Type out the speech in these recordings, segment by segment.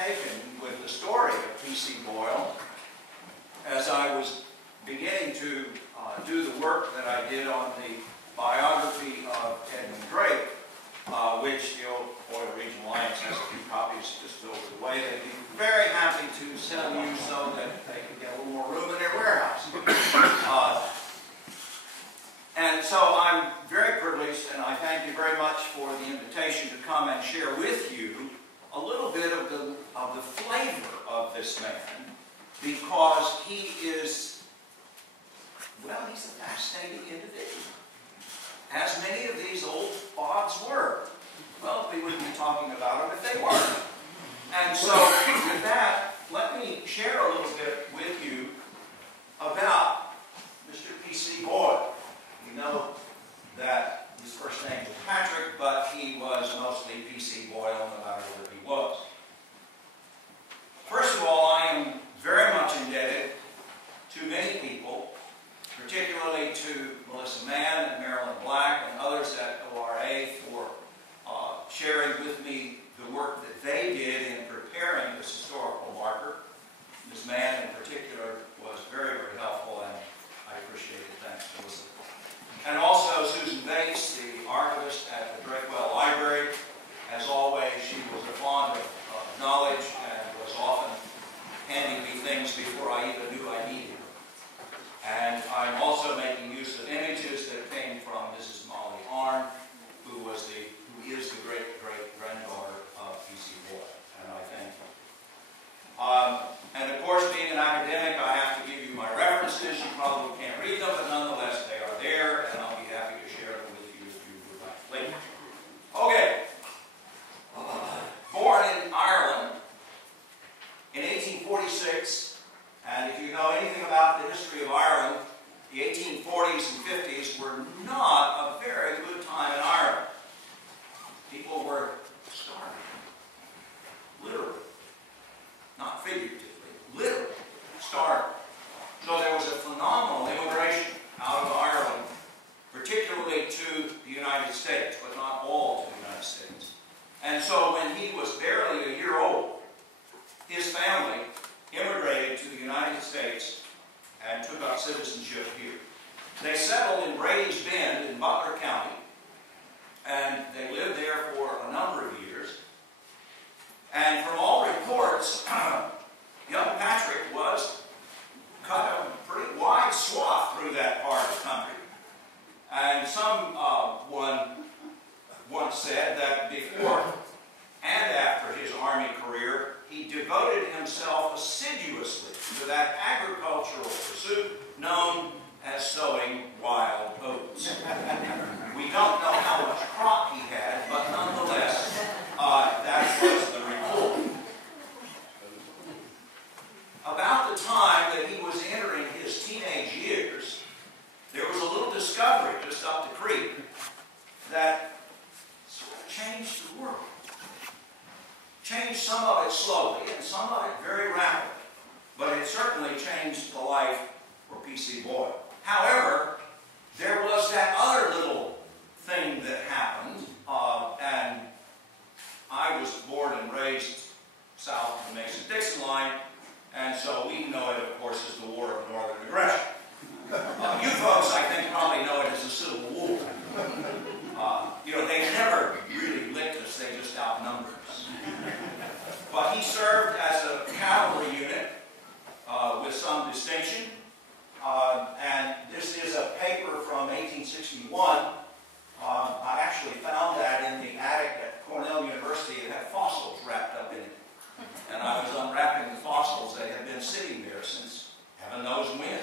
taken with the story of P.C. Boyle as I was beginning to do the work that I did on the biography of Edmund Drake, which the old Boyle Regional Alliance has a few copies just filled away. They'd be very happy to send you so that they could get a little more room in their warehouse. And so I'm very privileged, and I thank you very much for the invitation to come and share with you a little bit of the flavor of this man, because he is, well, he's a fascinating individual. As many of these old bods were. Well, we wouldn't be talking about them if they weren't. And so, with that, let me share a little bit with you about Mr. P.C. Boyle. You know that his first name was Patrick, but he was mostly P.C. Boyle, no matter where he was. First of all, I am very much indebted to many people, particularly to Melissa Mann and Marilyn Black and others at ORA for sharing with me the work that they did in preparing this historical marker. Ms. Mann in particular was very, very helpful, and I appreciate it. Thanks, Melissa. And also Susan Bates, the archivist at the Drakewell Library. As always, she was fond of knowledge and was often handing me things before I even knew I needed them. And I'm also making use of images that came from Mrs. Molly Arnn, who is the great-great-granddaughter of P.C. Boyle, and I thank you. And of course, being an academic, I have to give you my references. You probably can't read them, but nonetheless, they are there, and I'll be happy to share them with you if you would like later. Okay. Born in Ireland in 1846, and if you know anything about the history of Ireland, the 1840s and 50s were not a very good time in Ireland. People were starving. Literally. Not figuratively. Literally. Starving. So there was a phenomenal immigration out of Ireland, particularly to the United States, but not all to the United States. And so when he was barely a year old, his family immigrated to the United States and took up citizenship here. They settled in Brady's Bend in Butler County, and they lived there for a number of years. And from all reports, young Patrick was cut a pretty wide swath through that part of the country. And someone once said that before and after his Army career, he devoted himself assiduously to that agricultural pursuit known as sowing wild oats. We don't know how much crop he had, but nonetheless, that was the report. About the time that he was entering his teenage years, there was a little discovery just up the creek that sort of changed the world. Changed some of it slowly and some of it very rapidly, but it certainly changed the life for P.C. Boyle. However, there was that other little thing that happened, and I was born and raised south of the Mason-Dixon line, and so we know it, of course, as the War of Northern Aggression. You folks, I think, probably know it as the Civil War. You know, they never really licked us, they just outnumbered us. But he served as a cavalry unit with some distinction. And this is a paper from 1861. I actually found that in the attic at Cornell University. It had fossils wrapped up in it. And I was unwrapping the fossils. They had been sitting there since heaven knows when.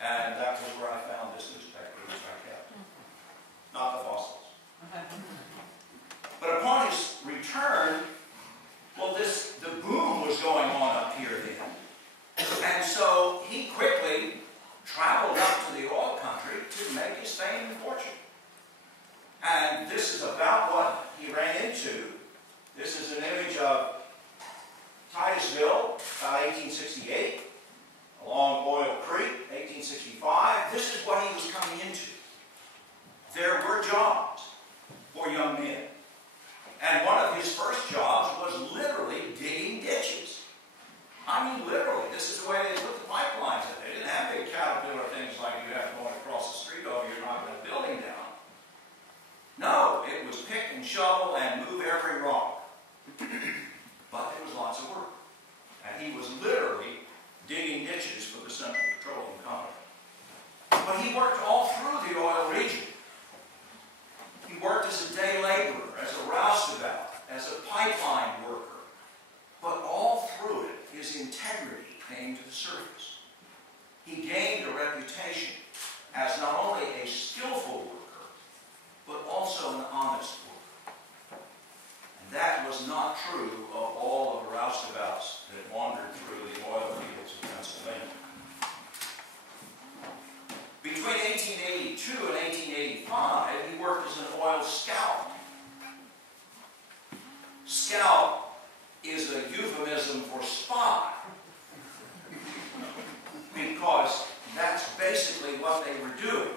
And that was where I found this newspaper, which I kept. Not the fossils. But upon his return, well, the boom was going on up here then. And so he quickly traveled up to the oil country to make his fame and fortune. And this is about what he ran into. This is an image of Titusville, about 1868, along Boyle Creek, 1865. This is what he was coming into. There were jobs for young men. And one of his first jobs was literally digging ditches. Central Petroleum Company. But he worked all through the oil region. He worked as a day laborer, as a roustabout, as a pipeline worker. But all through it, his integrity came to the surface. He gained a reputation as not only a skillful worker, but also an honest worker. And that was not true of all of the roustabouts that wandered through the oil fields of Pennsylvania. Between 1882 and 1885, he worked as an oil scout. Scout is a euphemism for spy, because that's basically what they were doing.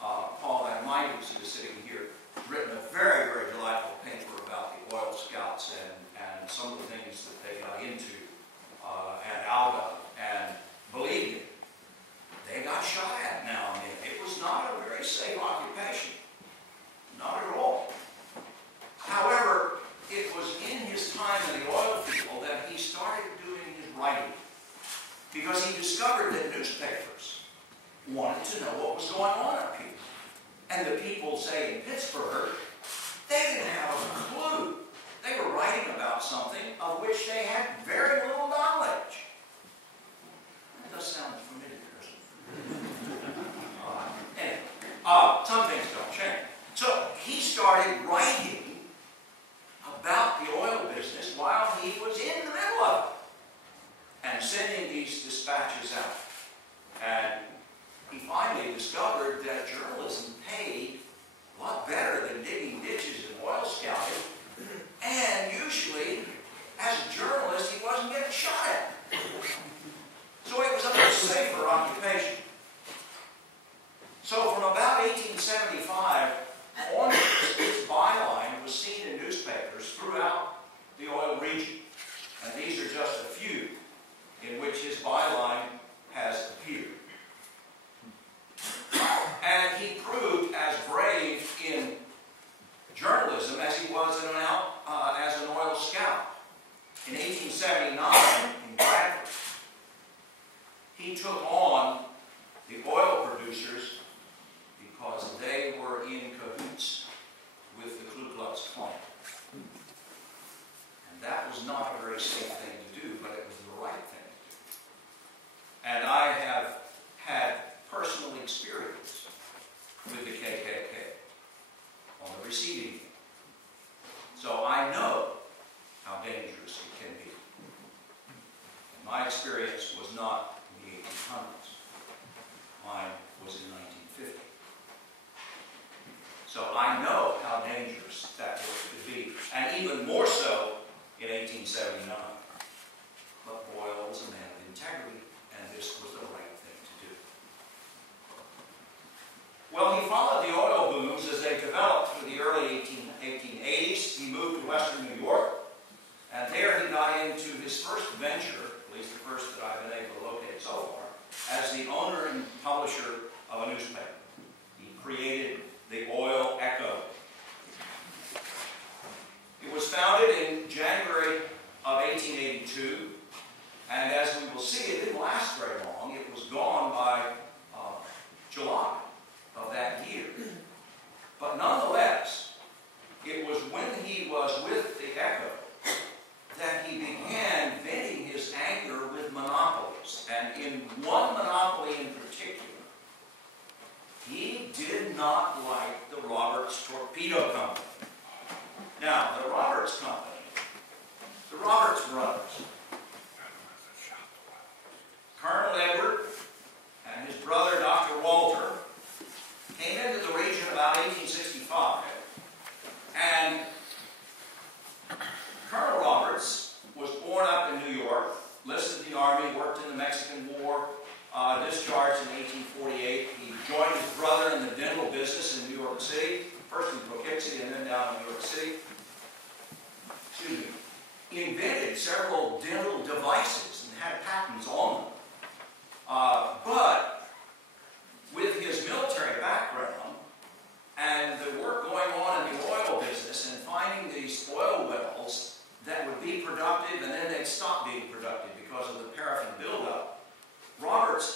Paul Van Mijders, who is sitting here, written a very, very delightful paper about the oil scouts and some of the things that they got into and out of. And believe me, they got shot at now and then. It was not a very safe occupation. Not at all. However, it was in his time in the oil field that he started doing his writing, because he discovered that newspapers wanted to know what was going on up here. And the people, say, in Pittsburgh, they didn't have a clue. They were writing about something of which they had very little knowledge. That does sound familiar, doesn't it? Anyway, some things don't change. So he started writing about the oil business while he was in the middle of it, and sending these dispatches out. And he finally discovered that journalism paid a lot better than digging ditches and oil scouting. And usually, as a journalist, he wasn't getting shot at. So it was a much safer occupation. So from about 1875 onwards, his byline was seen in newspapers throughout the oil region. And these are just a few in which his byline has appeared. And he proved as brave in journalism as he was as an oil scout. In 1879, in Biography, he took on the oil producers because they were in cahoots with the Ku Klux Klan. And that was not a very safe thing to do, but it was the right thing to do. And I have had personal experience with the KKK on the receiving end. So I know how dangerous it can be. And my experience was not in the 1800s. Mine was in 1950. So I know how dangerous that work could be, and even more so in 1879. But Boyle was a man of integrity, and this was the right thing to do. Well, he followed the oil booms as they developed through the early 1880s. He moved to western New York, and there he got into his first venture, at least the first that I've been able to locate so far, as the owner and publisher of a newspaper. He created the Oil Echo. It was founded in January of 1882, and as we will see, it didn't last very long. It was gone by July of that year. But nonetheless, it was when he was with the Echo that he began venting his anger with monopolies. And in one monopoly in particular, he did not like the Roberts Torpedo Company. Now, the Roberts Company, the Roberts brothers, Colonel Edward and his brother, Dr. Walter, came into the region about 1865, and Colonel Roberts was born up in New York, enlisted in the Army, worked in the Mexican War, discharged in 1848. He joined his brother in the dental business in New York City, first in Poughkeepsie and then down in New York City. He invented several dental devices and had patents on them. But with his military background and the work going on in the oil business and finding these oil wells that would be productive and then they'd stop being productive because of the paraffin buildup, Roberts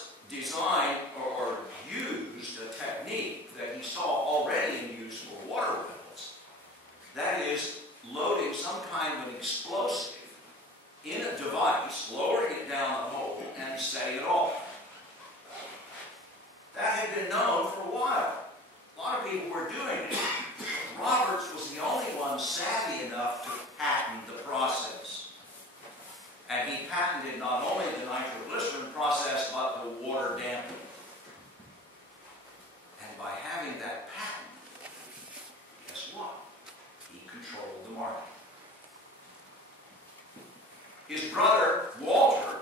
device, lowering it down the hole, and setting it off. That had been known for a while. A lot of people were doing it. Roberts was the only one savvy enough to patent the process. And he patented not only the nitroglycerin process, but the water damping. And by having that patent, guess what? He controlled the market. His brother, Walter,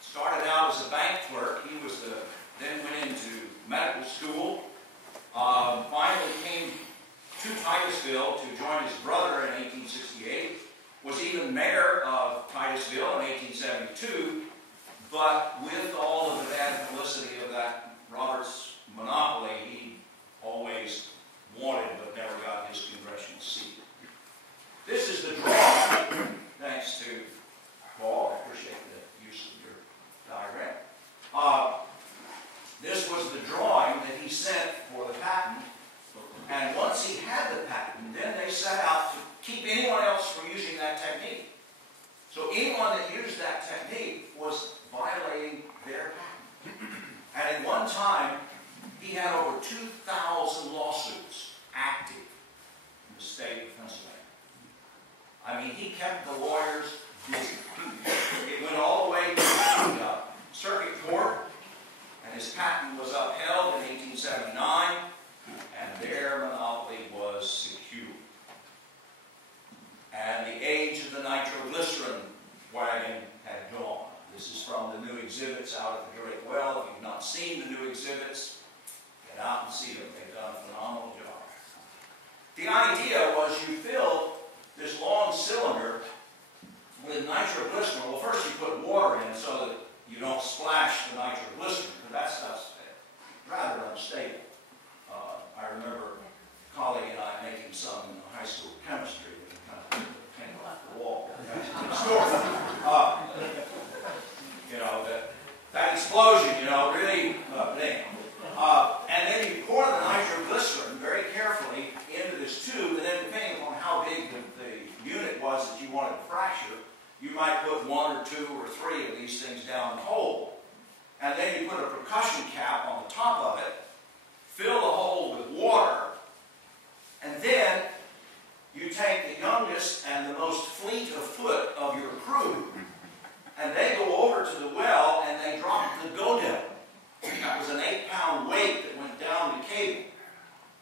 started out as a bank clerk. He was then went into medical school. Finally came to Titusville to join his brother in 1868. Was even mayor of Titusville in 1872. But with all of the bad publicity of that Roberts monopoly, he always wanted but never got his congressional seat. This is the drawing, thanks to Paul. I appreciate the use of your diagram. This was the drawing that he sent for the patent. And once he had the patent, then they set out to keep anyone else from using that technique. So anyone that used that technique was violating their patent. And at one time, he had over 2,000 lawsuits active in the state of Pennsylvania. I mean, he kept the lawyers busy. It went all the way to the circuit court, and his patent was upheld in 1879, and their monopoly was secured. And the age of the nitroglycerin wagon had dawned. This is from the new exhibits out at the Great Well. If you've not seen the new exhibits, get out and see them. They've done a phenomenal job. The idea was you filled this long cylinder with nitroglycerin. Well, first you put water in so that you don't splash the nitroglycerin, because that stuff's rather unstable. I remember a colleague and I making some in high school chemistry that kind of came off the wall. That's a good story. You know, that explosion, you know, really, and then you pour the nitroglycerin very carefully into this tube, and then depending upon how big the unit was that you wanted to fracture, you might put 1 or 2 or 3 of these things down the hole. And then you put a percussion cap on the top of it, fill the hole with water, and then you take the youngest and the most fleet of foot of your crew, and they go over to the well and they drop the Go Devil. That was an 8-pound weight that went down the cable.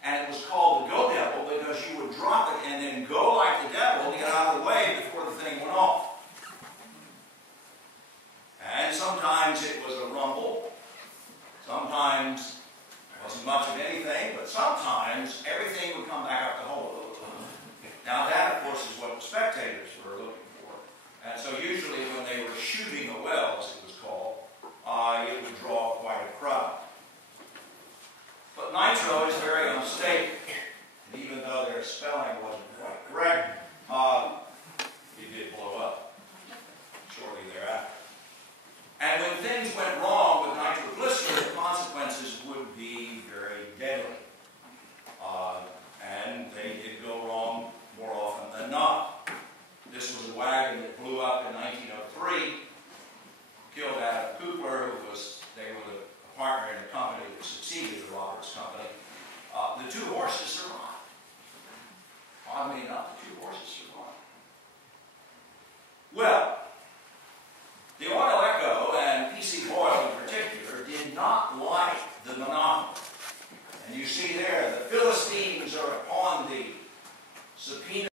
And it was called the Go Devil because you would drop it and then go like the devil to get out of the way before the thing went off. And sometimes it was a rumble. Sometimes it wasn't much of anything, but sometimes everything would come back up the hole. Now that, of course, is what the spectators were looking for. And so usually when they were shooting a well, as it was called, it would draw quite a crowd. But nitro is very unstable. And even though their spelling wasn't quite correct, it did blow up shortly thereafter. And when things went wrong with nitroglycerin, the consequences would be very deadly. And they did go wrong more often than not. This was a wagon that blew up in 1903, killed Adam Cooper, they were a partner in a company that succeeded the Roberts Company. The 2 horses survived. Oddly enough,